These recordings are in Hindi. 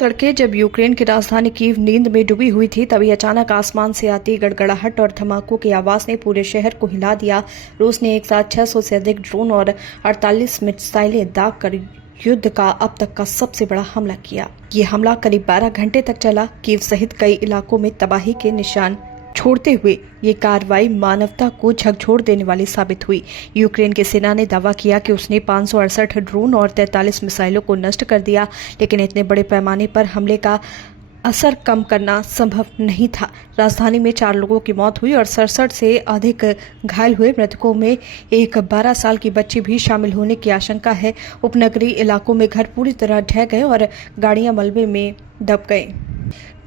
तड़के जब यूक्रेन की राजधानी कीव नींद में डूबी हुई थी, तभी अचानक आसमान से आती गड़गड़ाहट और धमाकों की आवाज ने पूरे शहर को हिला दिया। रूस ने एक साथ 600 से अधिक ड्रोन और 48 मिसाइलें दाग कर युद्ध का अब तक का सबसे बड़ा हमला किया। ये हमला करीब 12 घंटे तक चला। कीव सहित कई इलाकों में तबाही के निशान छोड़ते हुए ये कार्रवाई मानवता को झकझोर देने वाली साबित हुई। यूक्रेन की सेना ने दावा किया कि उसने 568 ड्रोन और 43 मिसाइलों को नष्ट कर दिया, लेकिन इतने बड़े पैमाने पर हमले का असर कम करना संभव नहीं था। राजधानी में 4 लोगों की मौत हुई और 67 से अधिक घायल हुए। मृतकों में एक 12 साल की बच्ची भी शामिल होने की आशंका है। उपनगरीय इलाकों में घर पूरी तरह ढह गए और गाड़ियां मलबे में दब गए।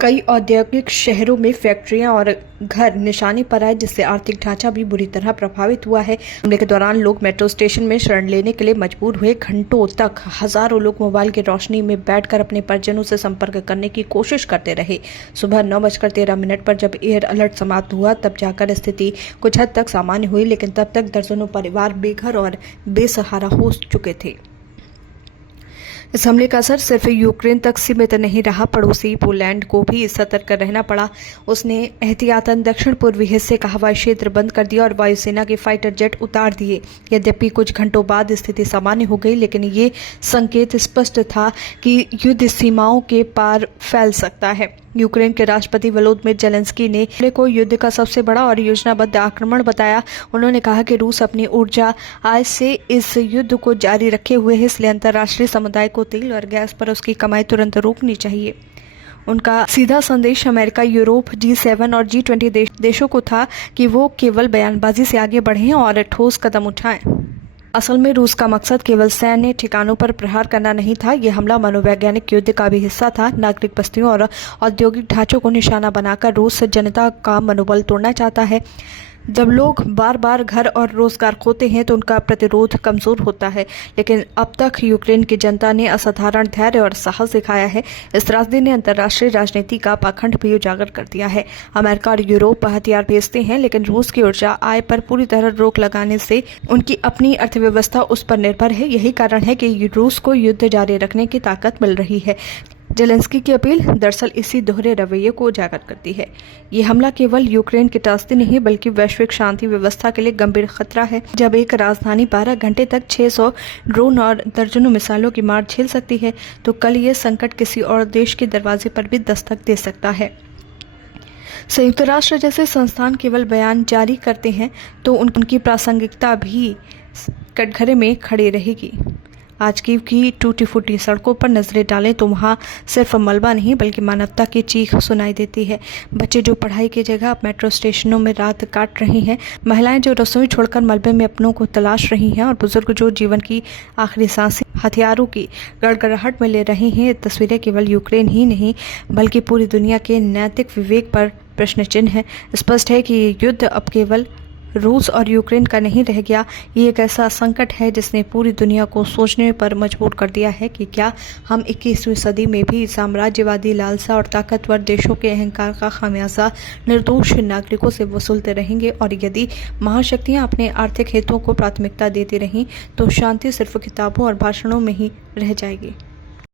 कई औद्योगिक शहरों में फैक्ट्रियां और घर निशाने पर आए, जिससे आर्थिक ढांचा भी बुरी तरह प्रभावित हुआ है। हमले के दौरान लोग मेट्रो स्टेशन में शरण लेने के लिए मजबूर हुए। घंटों तक हजारों लोग मोबाइल की रोशनी में बैठकर अपने परिजनों से संपर्क करने की कोशिश करते रहे। सुबह 9:13 पर जब एयर अलर्ट समाप्त हुआ, तब जाकर स्थिति कुछ हद तक सामान्य हुई, लेकिन तब तक दर्जनों परिवार बेघर और बेसहारा हो चुके थे। इस हमले का असर सिर्फ यूक्रेन तक सीमित नहीं रहा, पड़ोसी पोलैंड को भी सतर्क रहना पड़ा। उसने एहतियातन दक्षिण पूर्वी हिस्से का हवाई क्षेत्र बंद कर दिया और वायुसेना के फाइटर जेट उतार दिए। यद्यपि कुछ घंटों बाद स्थिति सामान्य हो गई, लेकिन ये संकेत स्पष्ट था कि युद्ध सीमाओं के पार फैल सकता है। यूक्रेन के राष्ट्रपति वोलोदिमीर ज़ेलेंस्की ने हमले को युद्ध का सबसे बड़ा और योजनाबद्ध आक्रमण बताया। उन्होंने कहा कि रूस अपनी ऊर्जा आय से इस युद्ध को जारी रखे हुए है, इसलिए अंतर्राष्ट्रीय समुदाय को तेल और गैस पर उसकी कमाई तुरंत रोकनी चाहिए। उनका सीधा संदेश अमेरिका, यूरोप, G7 और G20 देशों को था कि वो केवल बयानबाजी से आगे बढ़ें और ठोस कदम उठाएं। असल में रूस का मकसद केवल सैन्य ठिकानों पर प्रहार करना नहीं था। यह हमला मनोवैज्ञानिक युद्ध का भी हिस्सा था। नागरिक बस्तियों और औद्योगिक ढांचों को निशाना बनाकर रूस जनता का मनोबल तोड़ना चाहता है। जब लोग बार बार घर और रोजगार खोते हैं तो उनका प्रतिरोध कमजोर होता है, लेकिन अब तक यूक्रेन की जनता ने असाधारण धैर्य और साहस दिखाया है। इस त्रासदी ने अंतर्राष्ट्रीय राजनीति का पाखंड भी उजागर कर दिया है। अमेरिका और यूरोप हथियार भेजते हैं, लेकिन रूस की ऊर्जा आय पर पूरी तरह रोक लगाने से उनकी अपनी अर्थव्यवस्था उस पर निर्भर है। यही कारण है कि रूस को युद्ध जारी रखने की ताकत मिल रही है। ज़ेलेंस्की की अपील दरअसल इसी दोहरे रवैये को उजागर करती है। ये हमला केवल यूक्रेन की त्रासदी नहीं, बल्कि वैश्विक शांति व्यवस्था के लिए गंभीर खतरा है। जब एक राजधानी 12 घंटे तक 600 ड्रोन और दर्जनों मिसाइलों की मार झेल सकती है, तो कल ये संकट किसी और देश के दरवाजे पर भी दस्तक दे सकता है। संयुक्त राष्ट्र जैसे संस्थान केवल बयान जारी करते हैं तो उनकी प्रासंगिकता भी कटघरे में खड़ी रहेगी। आज कीव की टूटी फूटी सड़कों पर नजरें डालें तो वहाँ सिर्फ मलबा नहीं, बल्कि मानवता की चीख सुनाई देती है। बच्चे जो पढ़ाई की जगह अब मेट्रो स्टेशनों में रात काट रहे हैं, महिलाएं जो रसोई छोड़कर मलबे में अपनों को तलाश रही हैं, और बुजुर्ग जो जीवन की आखिरी सांसें हथियारों की गड़गड़ाहट में ले रहे हैं। ये तस्वीरें केवल यूक्रेन ही नहीं, बल्कि पूरी दुनिया के नैतिक विवेक पर प्रश्न चिन्ह है। स्पष्ट है कि ये युद्ध अब केवल रूस और यूक्रेन का नहीं रह गया। ये एक ऐसा संकट है जिसने पूरी दुनिया को सोचने पर मजबूर कर दिया है कि क्या हम 21वीं सदी में भी साम्राज्यवादी लालसा और ताकतवर देशों के अहंकार का खामियाजा निर्दोष नागरिकों से वसूलते रहेंगे। और यदि महाशक्तियां अपने आर्थिक हितों को प्राथमिकता देती रहीं तो शांति सिर्फ किताबों और भाषणों में ही रह जाएगी।